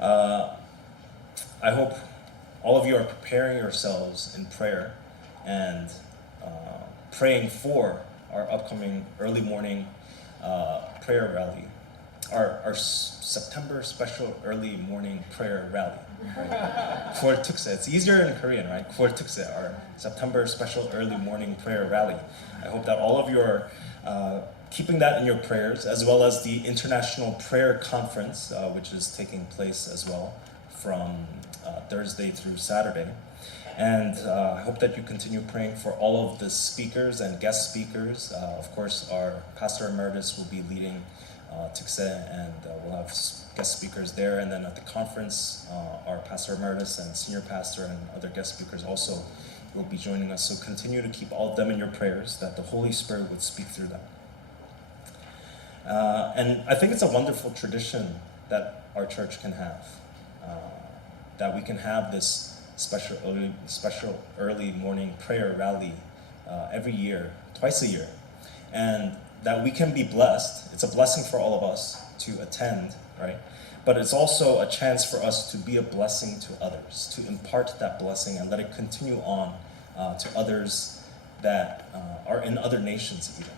I hope all of you are preparing yourselves in prayer and praying for our upcoming early morning prayer rally, our September special early morning prayer rally. Right? It's easier in Korean, right? Our September special early morning prayer rally. I hope that all of you are keeping that in your prayers, as well as the International Prayer Conference, which is taking place as well from Thursday through Saturday. And I hope that you continue praying for all of the speakers and guest speakers. Of course, our Pastor Emeritus will be leading Tikse, and we'll have guest speakers there. And then at the conference, our Pastor Emeritus and Senior Pastor and other guest speakers also will be joining us. So continue to keep all of them in your prayers, that the Holy Spirit would speak through them. And I think it's a wonderful tradition that our church can have, that we can have this special early morning prayer rally every year, twice a year, and that we can be blessed. It's a blessing for all of us to attend, right? But it's also a chance for us to be a blessing to others, to impart that blessing and let it continue on to others that are in other nations even.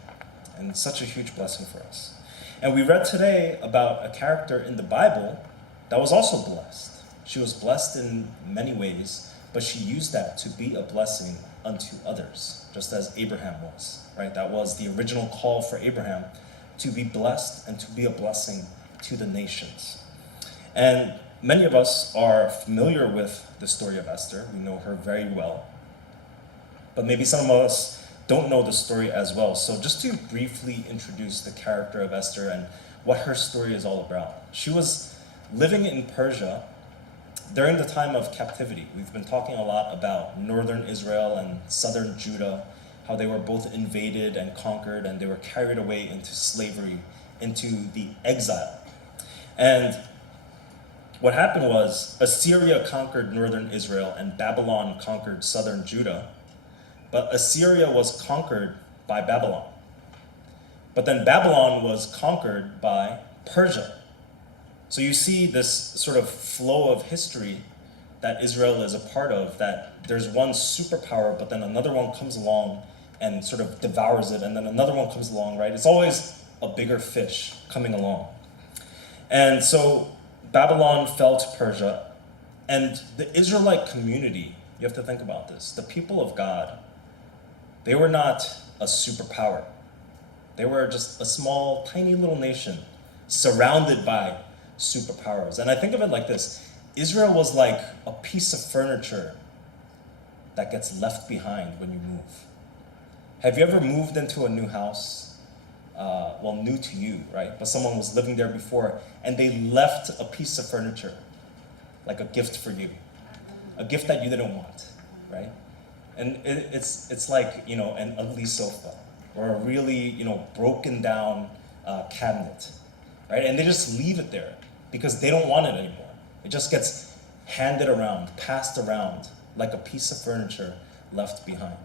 And it's such a huge blessing for us. And we read today about a character in the Bible that was also blessed. She was blessed in many ways, but she used that to be a blessing unto others, just as Abraham was, right? That was the original call for Abraham, to be blessed and to be a blessing to the nations. And many of us are familiar with the story of Esther. We know her very well. But maybe some of us don't know the story as well. So just to briefly introduce the character of Esther and what her story is all about. She was living in Persia during the time of captivity. We've been talking a lot about northern Israel and southern Judah, how they were both invaded and conquered, and they were carried away into slavery, into the exile. And what happened was Assyria conquered northern Israel and Babylon conquered southern Judah. But Assyria was conquered by Babylon. But then Babylon was conquered by Persia. So you see this sort of flow of history that Israel is a part of, that there's one superpower, but then another one comes along and sort of devours it, and then another one comes along, right? It's always a bigger fish coming along. And so Babylon fell to Persia, and the Israelite community, you have to think about this, the people of God, they were not a superpower. They were just a small, tiny little nation surrounded by superpowers. And I think of it like this. Israel was like a piece of furniture that gets left behind when you move. Have you ever moved into a new house? Well, new to you, right? But someone was living there before, and they left a piece of furniture, like a gift for you. A gift that you didn't want, right? And it's like, an ugly sofa or a really, broken down cabinet, right? And they just leave it there because they don't want it anymore. It just gets handed around, passed around like a piece of furniture left behind.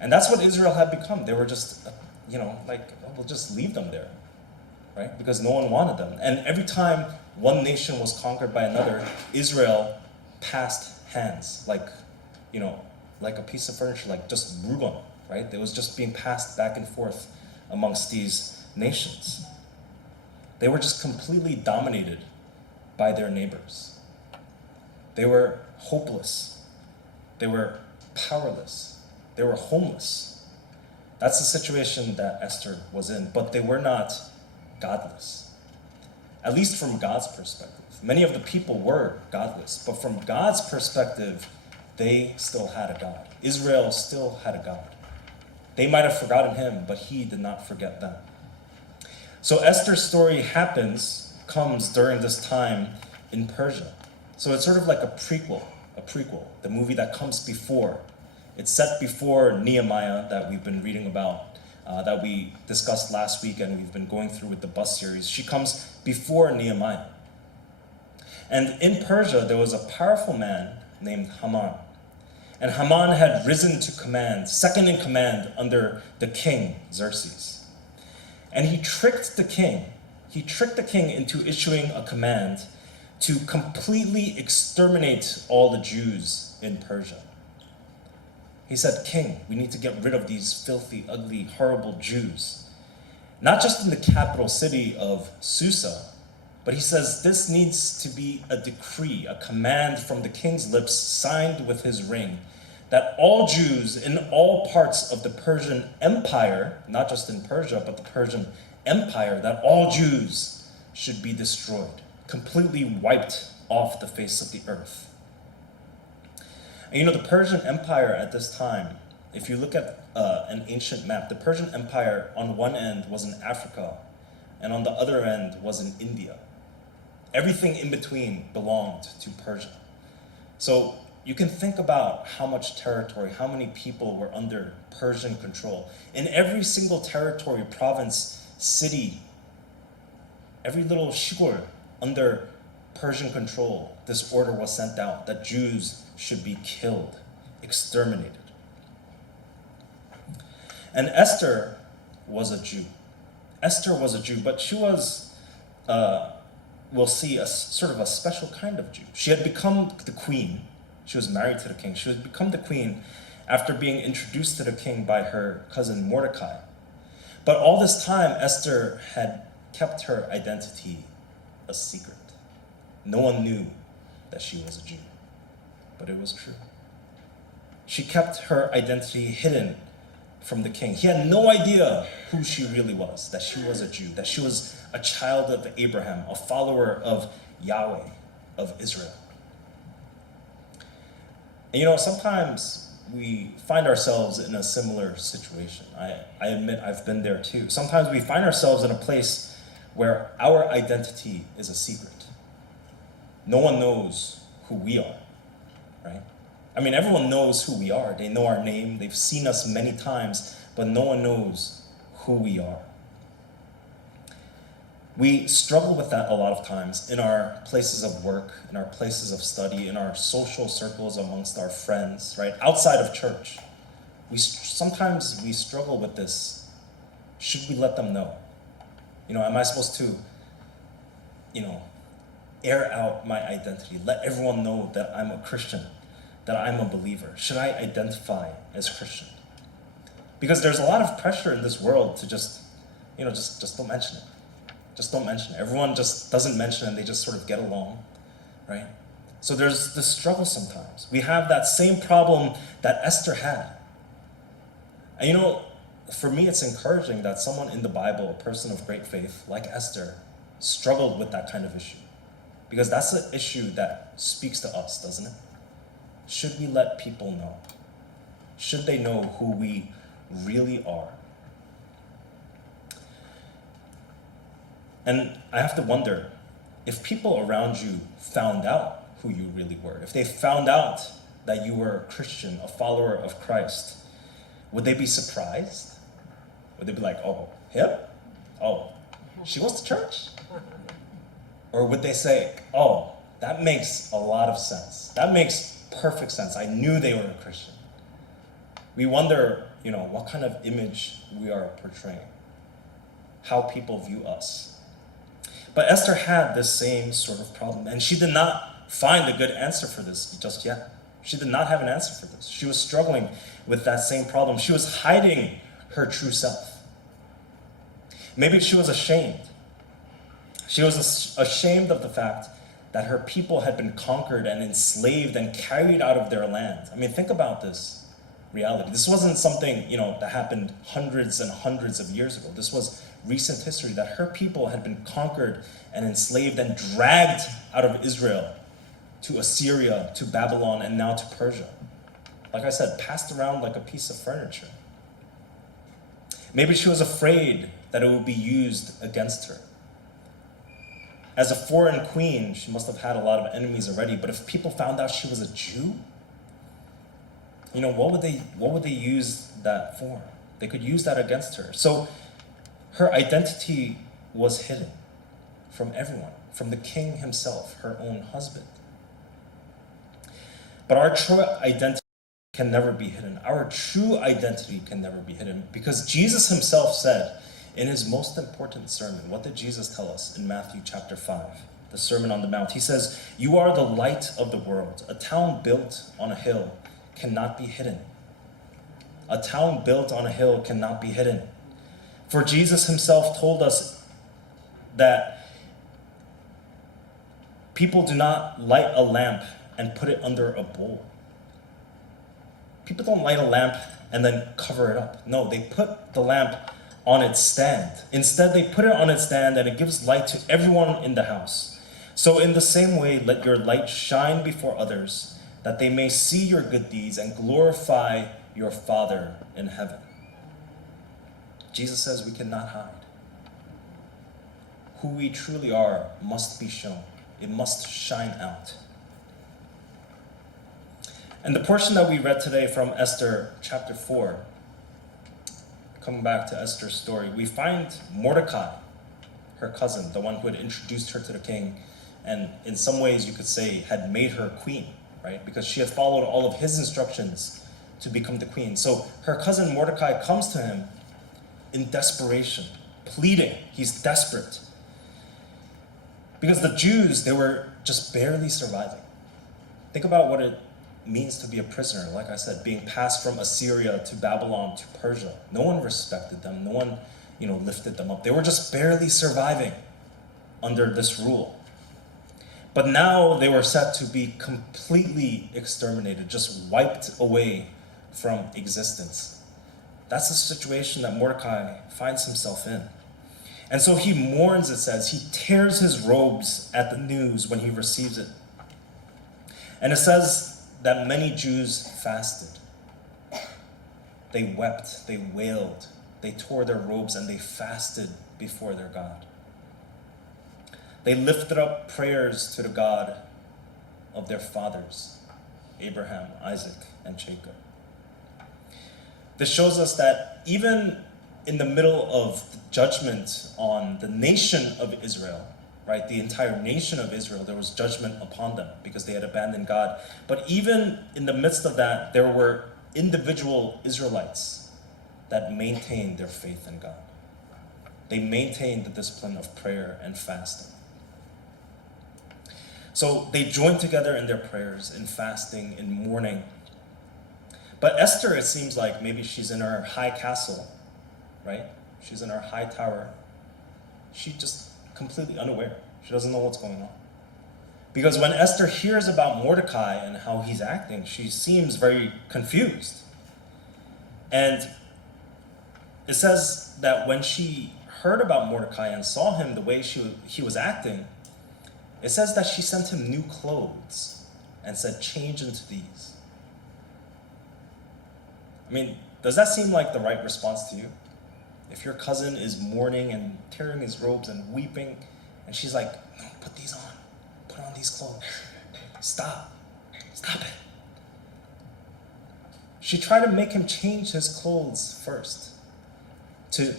And that's what Israel had become. They were just, we'll just leave them there, right? Because no one wanted them. And every time one nation was conquered by another, Israel passed hands, like a piece of furniture, like just 물건, right? It was just being passed back and forth amongst these nations. They were just completely dominated by their neighbors. They were hopeless. They were powerless. They were homeless. That's the situation that Esther was in, but they were not godless. At least from God's perspective. Many of the people were godless, but from God's perspective, they still had a God. Israel still had a God. They might have forgotten him, but he did not forget them. So Esther's story comes during this time in Persia. So it's sort of like a prequel, the movie that comes before. It's set before Nehemiah that we've been reading about, that we discussed last week and we've been going through with the bus series. She comes before Nehemiah. And in Persia, there was a powerful man named Haman. And Haman had risen to command, second in command under the king, Xerxes. And he tricked the king into issuing a command to completely exterminate all the Jews in Persia. He said, "King, we need to get rid of these filthy, ugly, horrible Jews." Not just in the capital city of Susa, but he says this needs to be a decree, a command from the king's lips signed with his ring, that all Jews in all parts of the Persian Empire, not just in Persia, but the Persian Empire, that all Jews should be destroyed, completely wiped off the face of the earth. And the Persian Empire at this time, if you look at an ancient map, the Persian Empire on one end was in Africa, and on the other end was in India. Everything in between belonged to Persia. So you can think about how much territory, how many people were under Persian control. In every single territory, province, city, every little shigor under Persian control, this order was sent out that Jews should be killed, exterminated. And Esther was a Jew. Esther was a Jew, but she was, we'll see, a sort of a special kind of Jew. She had become the queen. She was married to the king. She had become the queen after being introduced to the king by her cousin Mordecai. But all this time, Esther had kept her identity a secret. No one knew that she was a Jew, but it was true. She kept her identity hidden from the king. He had no idea who she really was, that she was a Jew, that she was a child of Abraham, a follower of Yahweh, of Israel. And sometimes we find ourselves in a similar situation. I admit I've been there too. Sometimes we find ourselves in a place where our identity is a secret. No one knows who we are, right? I mean, everyone knows who we are. They know our name. They've seen us many times, but no one knows who we are. We struggle with that a lot of times in our places of work, in our places of study, in our social circles amongst our friends, right? Outside of church. Sometimes we struggle with this. Should we let them know? Am I supposed to, air out my identity, let everyone know that I'm a Christian, that I'm a believer? Should I identify as Christian? Because there's a lot of pressure in this world to just don't mention it. Just don't mention it. Everyone just doesn't mention it and they just sort of get along, right? So there's this struggle sometimes. We have that same problem that Esther had. And for me, it's encouraging that someone in the Bible, a person of great faith like Esther, struggled with that kind of issue. Because that's an issue that speaks to us, doesn't it? Should we let people know? Should they know who we really are? And I have to wonder, if people around you found out who you really were, if they found out that you were a Christian, a follower of Christ, would they be surprised? Would they be like, "Oh, him? Oh, she goes to church?" Or would they say, "Oh, that makes a lot of sense. That makes perfect sense. I knew they were a Christian." We wonder, what kind of image we are portraying, how people view us. But Esther had this same sort of problem, and she did not find a good answer for this just yet. She did not have an answer for this. She was struggling with that same problem. She was hiding her true self. Maybe she was ashamed. She was ashamed of the fact that her people had been conquered and enslaved and carried out of their land. I mean, think about this reality. This wasn't something, that happened hundreds and hundreds of years ago. This was recent history, that her people had been conquered and enslaved and dragged out of Israel to Assyria, to Babylon, and now to Persia. Like I said, passed around like a piece of furniture. Maybe she was afraid that it would be used against her. As a foreign queen, she must have had a lot of enemies already, but if people found out she was a Jew, what would they use that for? They could use that against her. So her identity was hidden from everyone, from the king himself, her own husband. But our true identity can never be hidden. Our true identity can never be hidden, because Jesus himself said in his most important sermon, what did Jesus tell us in Matthew chapter 5? the Sermon on the Mount. He says, "You are the light of the world. A town built on a hill cannot be hidden." A town built on a hill cannot be hidden. For Jesus himself told us that people do not light a lamp and put it under a bowl. People don't light a lamp and then cover it up. No, they put the lamp on its stand. Instead, they put it on its stand and it gives light to everyone in the house. So in the same way, let your light shine before others, that they may see your good deeds and glorify your Father in heaven. Jesus says we cannot hide. Who we truly are must be shown. It must shine out. And the portion that we read today from Esther chapter 4, coming back to Esther's story, we find Mordecai, her cousin, the one who had introduced her to the king, and in some ways you could say had made her queen, right? Because she had followed all of his instructions to become the queen. So her cousin Mordecai comes to him in desperation, pleading. He's desperate. Because the Jews, they were just barely surviving. Think about what it means to be a prisoner, like I said, being passed from Assyria to Babylon to Persia. No one respected them. No one, lifted them up. They were just barely surviving under this rule. But now they were set to be completely exterminated, just wiped away from existence. That's the situation that Mordecai finds himself in. And so he mourns, it says. He tears his robes at the news when he receives it. And it says that many Jews fasted. They wept, they wailed, they tore their robes, and they fasted before their God. They lifted up prayers to the God of their fathers, Abraham, Isaac, and Jacob. This shows us that even in the middle of the judgment on the nation of Israel, right, the entire nation of Israel, there was judgment upon them because they had abandoned God. But even in the midst of that, there were individual Israelites that maintained their faith in God. They maintained the discipline of prayer and fasting. So they joined together in their prayers, in fasting, in mourning. But Esther, it seems like maybe she's in her high castle, right? She's in her high tower. She's just completely unaware. She doesn't know what's going on. Because when Esther hears about Mordecai and how he's acting, she seems very confused. And it says that when she heard about Mordecai and saw him the way he was acting, it says that she sent him new clothes and said, "Change into these." I mean, does that seem like the right response to you? If your cousin is mourning and tearing his robes and weeping, and she's like, "No, put these on. Put on these clothes. Stop. Stop it." She tried to make him change his clothes first, to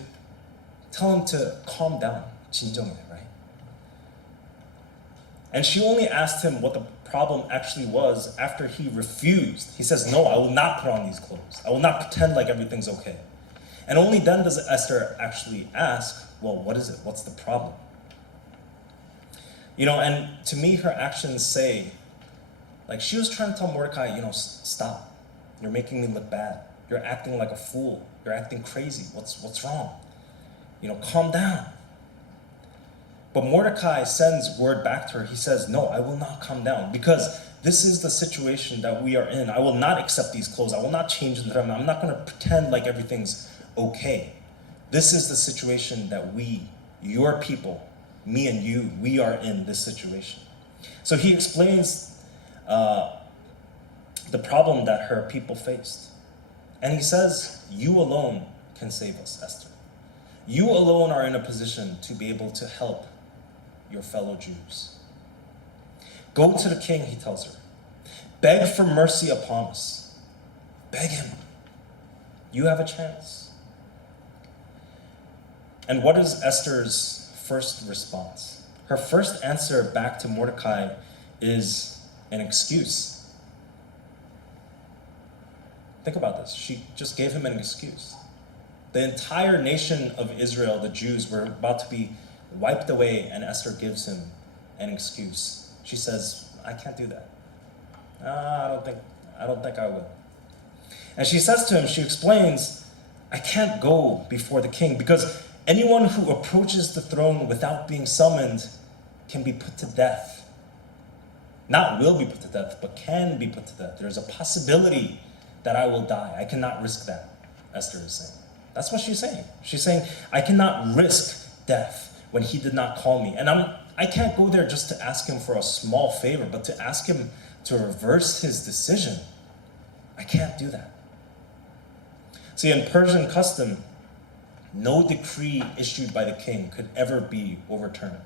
tell him to calm down, 진정해, right? And she only asked him what the problem actually was after he refused. He says, "No, I will not put on these clothes. I will not pretend like everything's okay." And only then does Esther actually ask, "Well, what is it? What's the problem?" And to me, her actions say, like, she was trying to tell Mordecai, stop. You're making me look bad. You're acting like a fool. You're acting crazy. What's wrong? Calm down. But Mordecai sends word back to her. He says, "No, I will not calm down, because this is the situation that we are in. I will not accept these clothes. I will not change into them. I'm not going to pretend like everything's okay. This is the situation that we, your people, me and you, we are in this situation." So he explains the problem that her people faced. And he says, "You alone can save us, Esther. You alone are in a position to be able to help your fellow Jews. Go to the king," he tells her. "Beg for mercy upon us. Beg him. You have a chance." And what is Esther's first response? Her first answer back to Mordecai is an excuse. Think about this. She just gave him an excuse. The entire nation of Israel, the Jews, were about to be wiped away, and Esther gives him an excuse. She says, I can't do that. I don't think I will. And she says to him, she explains, I can't go before the king because anyone who approaches the throne without being summoned can be put to death. Not will be put to death, but can be put to death. There's a possibility that I will die. I cannot risk that, Esther is saying. That's what she's saying. She's saying, I cannot risk death when he did not call me. And I can't go there just to ask him for a small favor, but to ask him to reverse his decision. I can't do that. See, in Persian custom, no decree issued by the king could ever be overturned.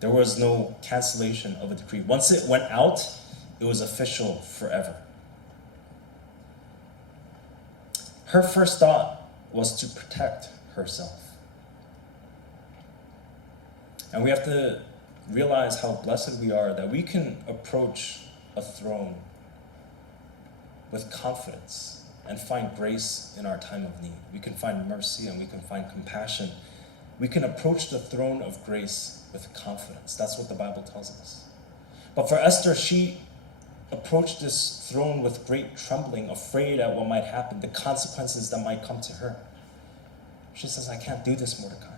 There was no cancellation of a decree. Once it went out, it was official forever. Her first thought was to protect herself. And we have to realize how blessed we are that we can approach a throne with confidence and find grace in our time of need. We can find mercy and we can find compassion. We can approach the throne of grace with confidence. That's what the Bible tells us. But for Esther, she approached this throne with great trembling, afraid at what might happen, the consequences that might come to her. She says, I can't do this, Mordecai.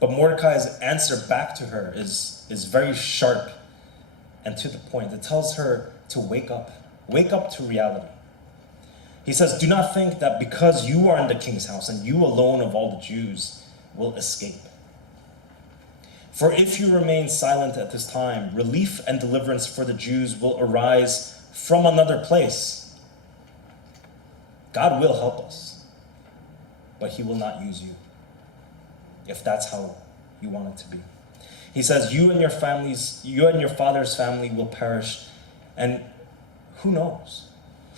But Mordecai's answer back to her is very sharp and to the point. It tells her to wake up to reality. He says, do not think that because you are in the king's house and you alone of all the Jews will escape. For if you remain silent at this time, relief and deliverance for the Jews will arise from another place. God will help us, but he will not use you, if that's how you want it to be. He says, you and your father's family will perish. And who knows?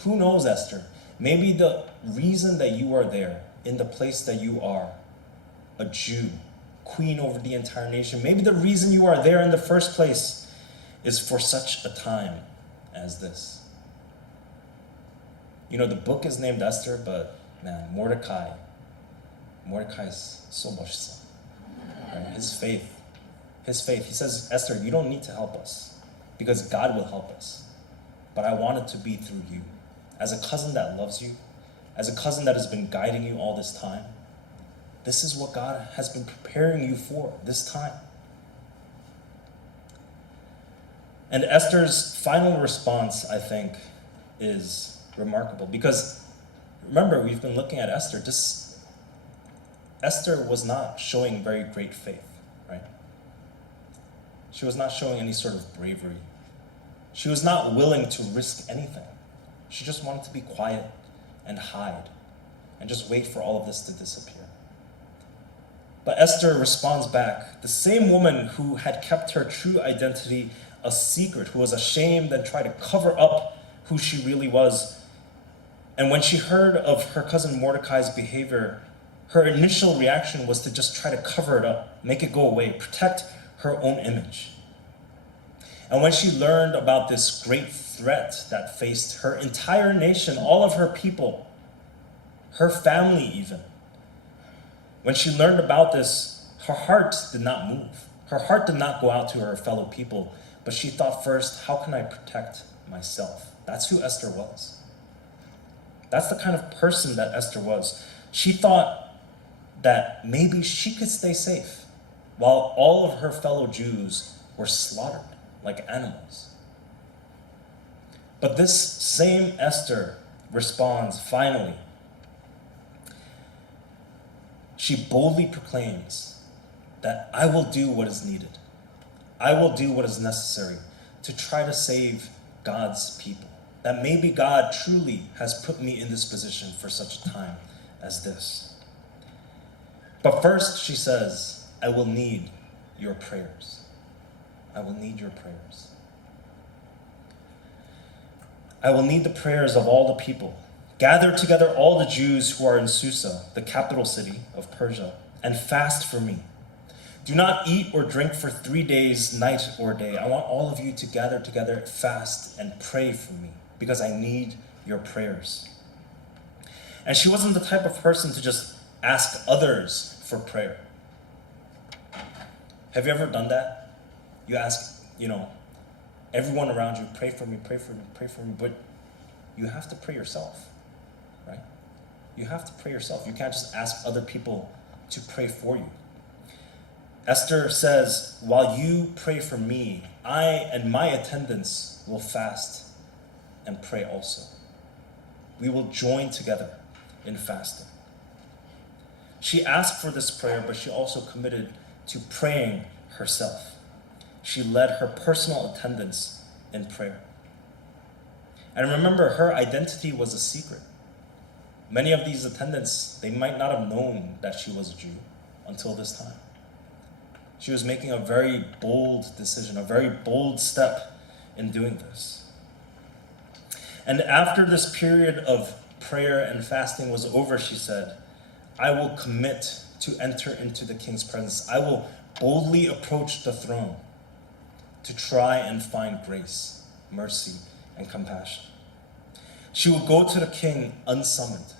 Who knows, Esther? Maybe the reason that you are there, in the place that you are, a Jew, queen over the entire nation, maybe the reason you are there in the first place is for such a time as this. You know, the book is named Esther, but man, Mordecai is so much so. Right? His faith. He says, Esther, you don't need to help us because God will help us. But I want it to be through you. As a cousin that loves you, as a cousin that has been guiding you all this time, this is what God has been preparing you for this time. And Esther's final response, I think, is remarkable because remember, we've been looking at Esther. Esther was not showing very great faith, right? She was not showing any sort of bravery. She was not willing to risk anything. She just wanted to be quiet and hide and just wait for all of this to disappear. But Esther responds back, the same woman who had kept her true identity a secret, who was ashamed and tried to cover up who she really was. And when she heard of her cousin Mordecai's behavior, her initial reaction was to just try to cover it up, make it go away, protect her own image. And when she learned about this great threat that faced her entire nation, all of her people, her family even, when she learned about this, her heart did not move. Her heart did not go out to her fellow people, but she thought first, how can I protect myself? That's who Esther was. That's the kind of person that Esther was. She thought that maybe she could stay safe while all of her fellow Jews were slaughtered like animals. But this same Esther responds finally. She boldly proclaims that I will do what is needed. I will do what is necessary to try to save God's people. That maybe God truly has put me in this position for such a time as this. But first, she says, I will need your prayers. I will need your prayers. I will need the prayers of all the people. Gather together all the Jews who are in Susa, the capital city of Persia, and fast for me. Do not eat or drink for 3 days, night or day. I want all of you to gather together, fast, and pray for me, because I need your prayers. And she wasn't the type of person to just ask others for prayer. Have you ever done that? You ask, everyone around you, pray for me, pray for me, pray for me, but you have to pray yourself, right? You have to pray yourself. You can't just ask other people to pray for you. Esther says, while you pray for me, I and my attendants will fast and pray also. We will join together in fasting. She asked for this prayer, but she also committed to praying herself. She led her personal attendants in prayer. And remember, her identity was a secret. Many of these attendants, they might not have known that she was a Jew until this time. She was making a very bold decision, a very bold step in doing this. And after this period of prayer and fasting was over, she said, I will commit to enter into the king's presence. I will boldly approach the throne to try and find grace, mercy, and compassion. She will go to the king unsummoned.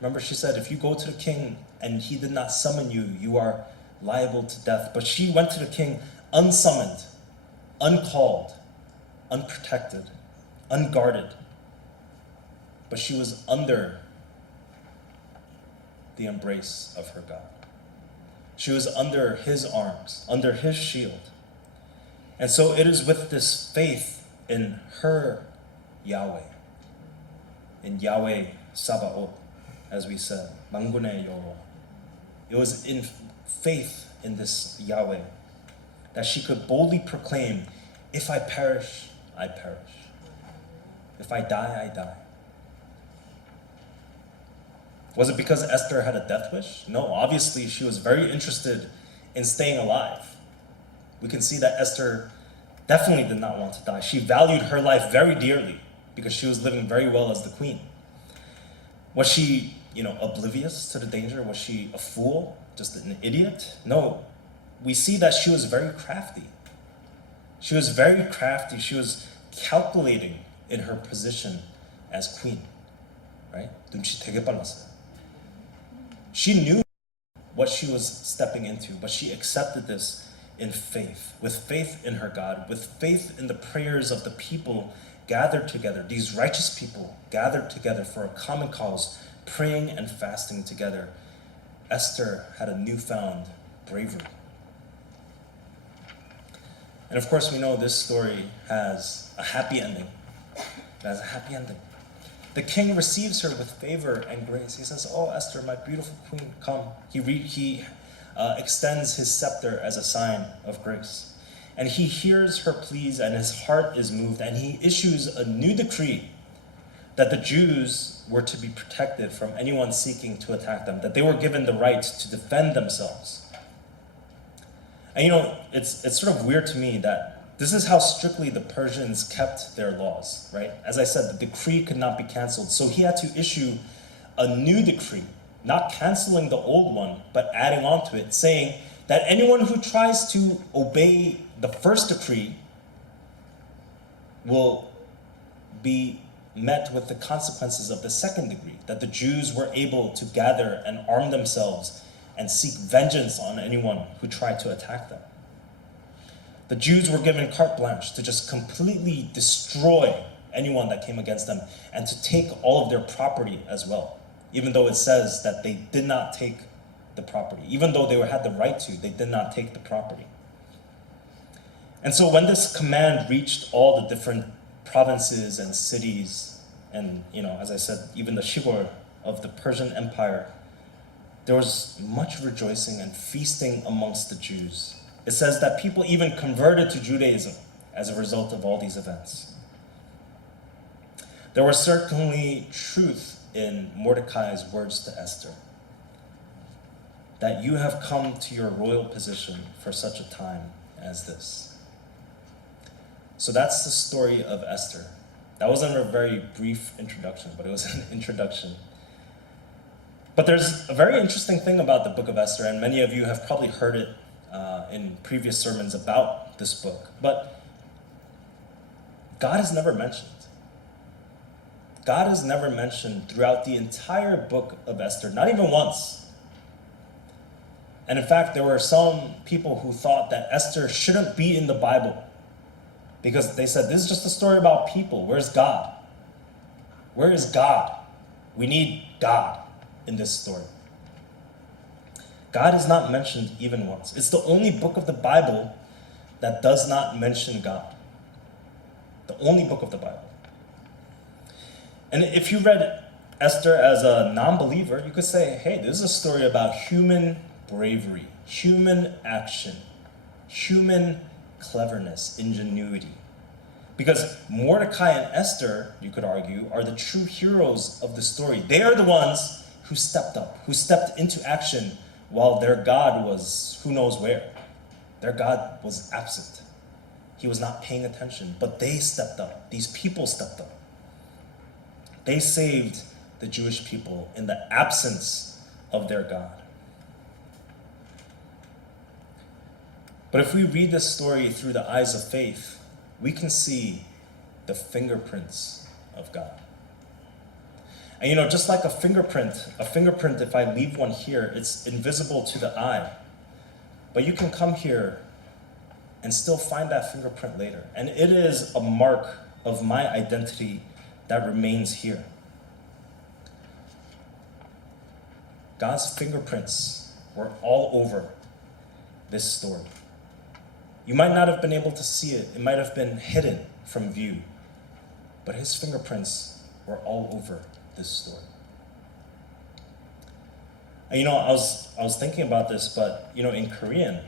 Remember, she said, if you go to the king and he did not summon you, you are liable to death. But she went to the king unsummoned, uncalled, unprotected, unguarded. But she was under the embrace of her God. She was under his arms, under his shield. And so it is with this faith in her Yahweh, in Yahweh Sabaoth, as we said, Mangune Yoro. It was in faith in this Yahweh that she could boldly proclaim, if I perish, I perish. If I die, I die. Was it because Esther had a death wish? No, obviously she was very interested in staying alive. We can see that Esther definitely did not want to die. She valued her life very dearly because she was living very well as the queen. Was she, oblivious to the danger? Was she a fool? Just an idiot? No. We see that she was very crafty. She was very crafty. She was calculating in her position as queen. Right? 눈치 되게 빨랐어요. She knew what she was stepping into, but she accepted this in faith, with faith in her God, with faith in the prayers of the people gathered together, these righteous people gathered together for a common cause, praying and fasting together. Esther had a newfound bravery. And of course, we know this story has a happy ending. It has a happy ending. The king receives her with favor and grace. He says, oh, Esther, my beautiful queen, come. He extends his scepter as a sign of grace. And he hears her pleas and his heart is moved. And he issues a new decree that the Jews were to be protected from anyone seeking to attack them, that they were given the right to defend themselves. And it's sort of weird to me that this is how strictly the Persians kept their laws, right? As I said, the decree could not be canceled. So he had to issue a new decree, not canceling the old one, but adding on to it, saying that anyone who tries to obey the first decree will be met with the consequences of the second decree, that the Jews were able to gather and arm themselves and seek vengeance on anyone who tried to attack them. The Jews were given carte blanche to just completely destroy anyone that came against them and to take all of their property as well, even though it says that they did not take the property. Even though they had the right to, they did not take the property. And so when this command reached all the different provinces and cities, and as I said, even the Shigor of the Persian Empire, there was much rejoicing and feasting amongst the Jews. It says that people even converted to Judaism as a result of all these events. There was certainly truth in Mordecai's words to Esther, that you have come to your royal position for such a time as this. So that's the story of Esther. That wasn't a very brief introduction, but it was an introduction. But there's a very interesting thing about the book of Esther, and many of you have probably heard it in previous sermons about this book. But God is never mentioned. God is never mentioned throughout the entire book of Esther, not even once. And in fact, there were some people who thought that Esther shouldn't be in the Bible because they said, this is just a story about people. Where's God? Where is God? We need God in this story. God is not mentioned even once. It's the only book of the Bible that does not mention God. The only book of the Bible. And if you read Esther as a non-believer, you could say, hey, this is a story about human bravery, human action, human cleverness, ingenuity. Because Mordecai and Esther, you could argue, are the true heroes of the story. They are the ones who stepped up, who stepped into action while their God was who knows where. Their God was absent. He was not paying attention, but they stepped up. These people stepped up. They saved the Jewish people in the absence of their God. But if we read this story through the eyes of faith, we can see the fingerprints of God. And just like a fingerprint, if I leave one here, it's invisible to the eye. But you can come here and still find that fingerprint later. And it is a mark of my identity that remains here. God's fingerprints were all over this story. You might not have been able to see it. It might have been hidden from view. But his fingerprints were all over this story. And I was thinking about this, but in Korean,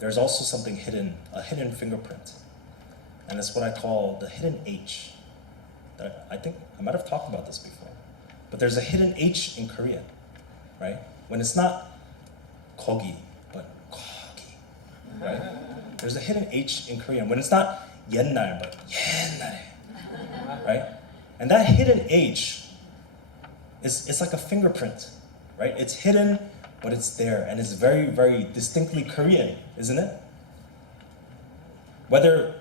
there's also something hidden, a hidden fingerprint. And it's what I call the hidden H. I think I might have talked about this before. But there's a hidden H in Korean, right? When it's not kogi, but kogi, right? There's a hidden H in Korean. When it's not 옛날, but 옛날에, right? And that hidden H it's like a fingerprint, right? It's hidden, but it's there, and it's very, very distinctly Korean, isn't it? Whether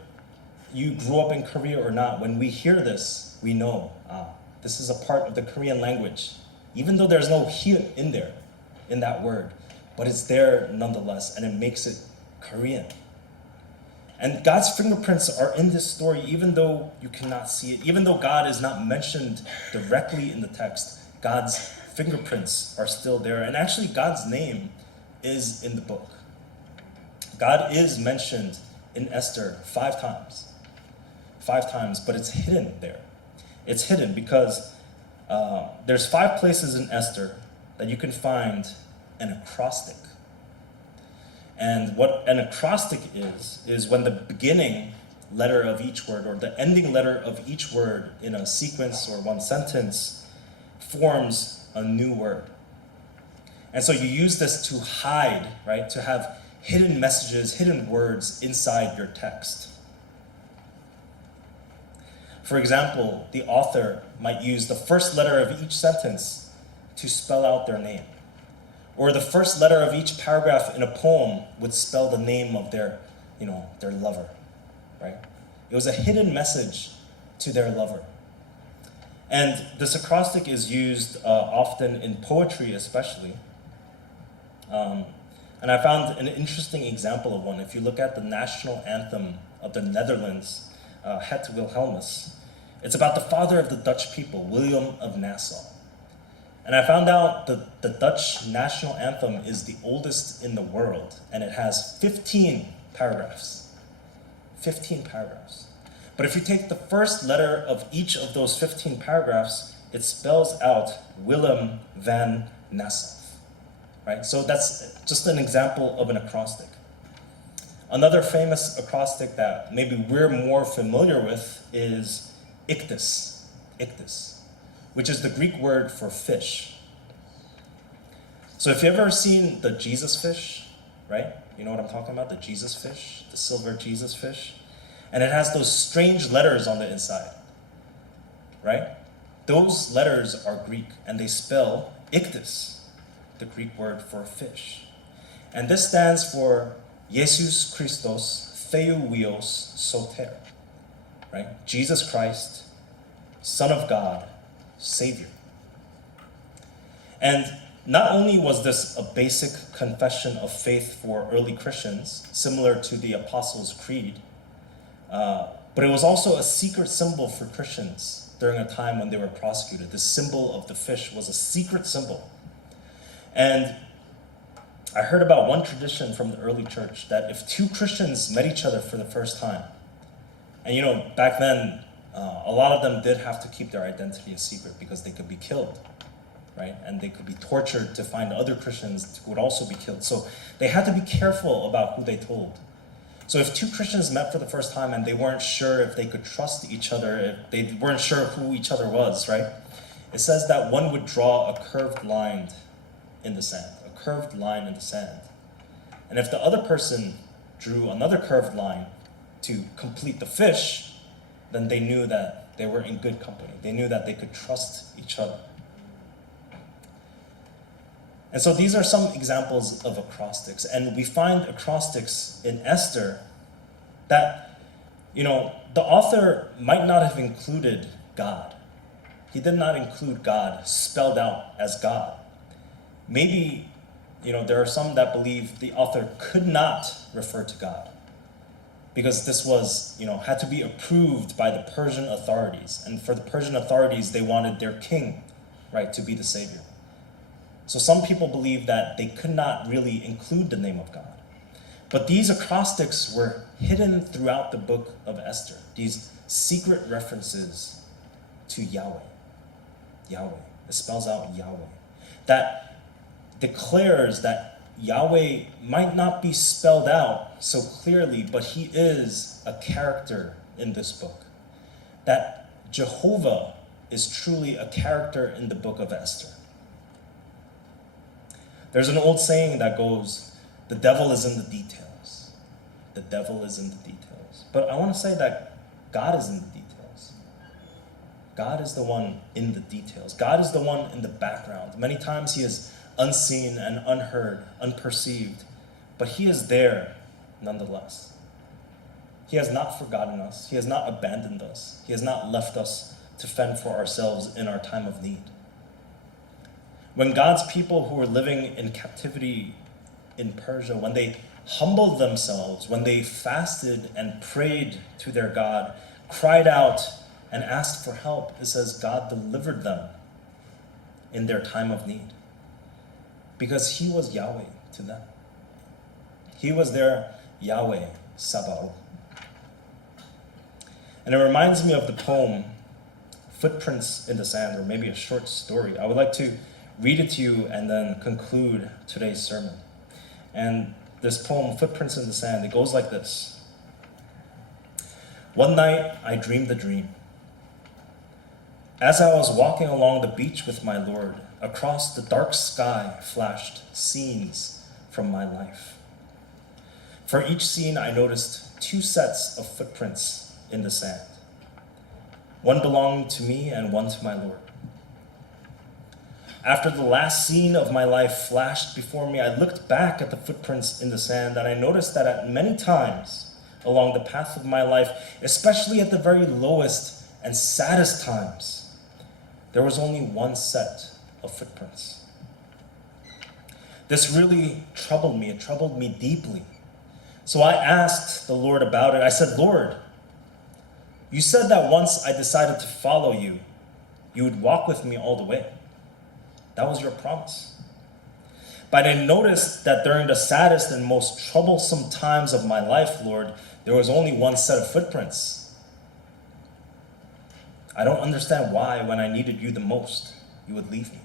you grew up in Korea or not, when we hear this, we know, this is a part of the Korean language, even though there's no hyun in there, in that word, but it's there nonetheless, and it makes it Korean. And God's fingerprints are in this story, even though you cannot see it, even though God is not mentioned directly in the text, God's fingerprints are still there. And actually, God's name is in the book. God is mentioned in Esther 5 times. 5 times, but it's hidden there. It's hidden because there's 5 places in Esther that you can find an acrostic. And what an acrostic is when the beginning letter of each word or the ending letter of each word in a sequence or one sentence forms a new word. And so you use this to hide, right? To have hidden messages, hidden words inside your text. For example, the author might use the first letter of each sentence to spell out their name. Or the first letter of each paragraph in a poem would spell the name of their lover, right? It was a hidden message to their lover. And this acrostic is used often in poetry especially. And I found an interesting example of one. If you look at the national anthem of the Netherlands, Het Wilhelmus, it's about the father of the Dutch people, William of Nassau. And I found out that the Dutch national anthem is the oldest in the world, and it has 15 paragraphs. 15 paragraphs. But if you take the first letter of each of those 15 paragraphs, it spells out Willem van Nassau, right? So that's just an example of an acrostic. Another famous acrostic that maybe we're more familiar with is ichthys, which is the Greek word for fish. So if you've ever seen the Jesus fish, right? You know what I'm talking about? The Jesus fish, the silver Jesus fish. And it has those strange letters on the inside, right? Those letters are Greek, and they spell ichthys, the Greek word for fish. And this stands for Jesus Christos Theouios Soter, right? Jesus Christ, Son of God, Savior. And not only was this a basic confession of faith for early Christians, similar to the Apostles' Creed, but it was also a secret symbol for Christians during a time when they were prosecuted. The symbol of the fish was a secret symbol. And I heard about one tradition from the early church that if two Christians met each other for the first time, and back then, a lot of them did have to keep their identity a secret because they could be killed, right? And they could be tortured to find other Christians who would also be killed. So they had to be careful about who they told. So if two Christians met for the first time and they weren't sure if they could trust each other, if they weren't sure who each other was, right? It says that one would draw a curved line in the sand, And if the other person drew another curved line to complete the fish, then they knew that they were in good company. They knew that they could trust each other. And so these are some examples of acrostics. And we find acrostics in Esther that, the author might not have included God. He did not include God spelled out as God. Maybe, there are some that believe the author could not refer to God because this was, had to be approved by the Persian authorities. And for the Persian authorities, they wanted their king, right, to be the savior. So some people believe that they could not really include the name of God. But these acrostics were hidden throughout the book of Esther, these secret references to Yahweh. Yahweh. It spells out Yahweh. That declares that Yahweh might not be spelled out so clearly, but he is a character in this book. That Jehovah is truly a character in the book of Esther. There's an old saying that goes, the devil is in the details. The devil is in the details. But I want to say that God is in the details. God is the one in the details. God is the one in the background. Many times he is unseen and unheard, unperceived, but he is there nonetheless. He has not forgotten us. He has not abandoned us. He has not left us to fend for ourselves in our time of need. When God's people who were living in captivity in Persia, when they humbled themselves, when they fasted and prayed to their God, cried out and asked for help, it says God delivered them in their time of need. Because he was Yahweh to them. He was their Yahweh Sabaoth. And it reminds me of the poem, Footprints in the Sand, or maybe a short story. I would like to read it to you and then conclude today's sermon. And this poem, Footprints in the Sand, it goes like this. One night, I dreamed a dream. As I was walking along the beach with my Lord, across the dark sky flashed scenes from my life. For each scene, I noticed 2 sets of footprints in the sand. One belonged to me and one to my Lord. After the last scene of my life flashed before me, I looked back at the footprints in the sand, and I noticed that at many times along the path of my life, especially at the very lowest and saddest times, there was only one set of footprints. This really troubled me. It troubled me deeply. So I asked the Lord about it. I said, Lord, you said that once I decided to follow you, you would walk with me all the way. That was your promise. But I noticed that during the saddest and most troublesome times of my life, Lord, there was only one set of footprints. I don't understand why, when I needed you the most, you would leave me.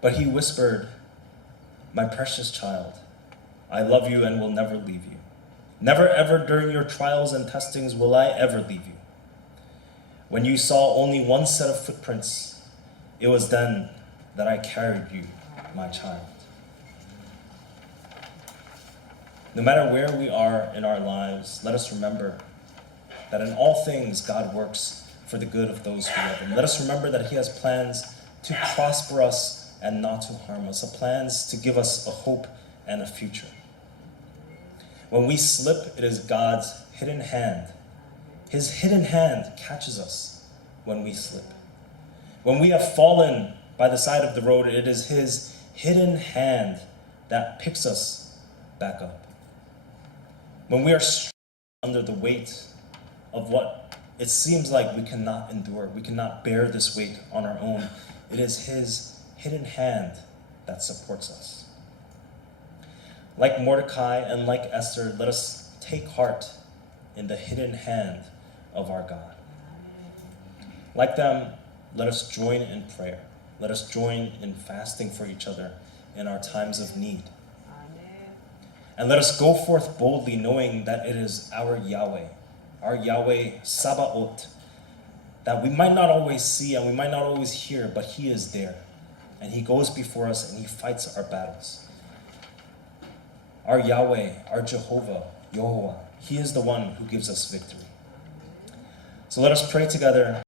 But he whispered, my precious child, I love you and will never leave you. Never ever during your trials and testings will I ever leave you. When you saw only one set of footprints, it was then that I carried you, my child. No matter where we are in our lives, let us remember that in all things God works for the good of those who love him. Let us remember that he has plans to prosper us and not to harm us, plans to give us a hope and a future. When we slip, it is God's hidden hand. His hidden hand catches us when we slip. When we have fallen by the side of the road, it is His hidden hand that picks us back up. When we are under the weight of what it seems like we cannot endure, we cannot bear this weight on our own, it is His hidden hand that supports us. Like Mordecai and like Esther, let us take heart in the hidden hand of our God. Like them, let us join in prayer. Let us join in fasting for each other in our times of need. And let us go forth boldly, knowing that it is our Yahweh Sabaoth, that we might not always see and we might not always hear, but He is there. And He goes before us and He fights our battles. Our Yahweh, our Jehovah, He is the one who gives us victory. So let us pray together.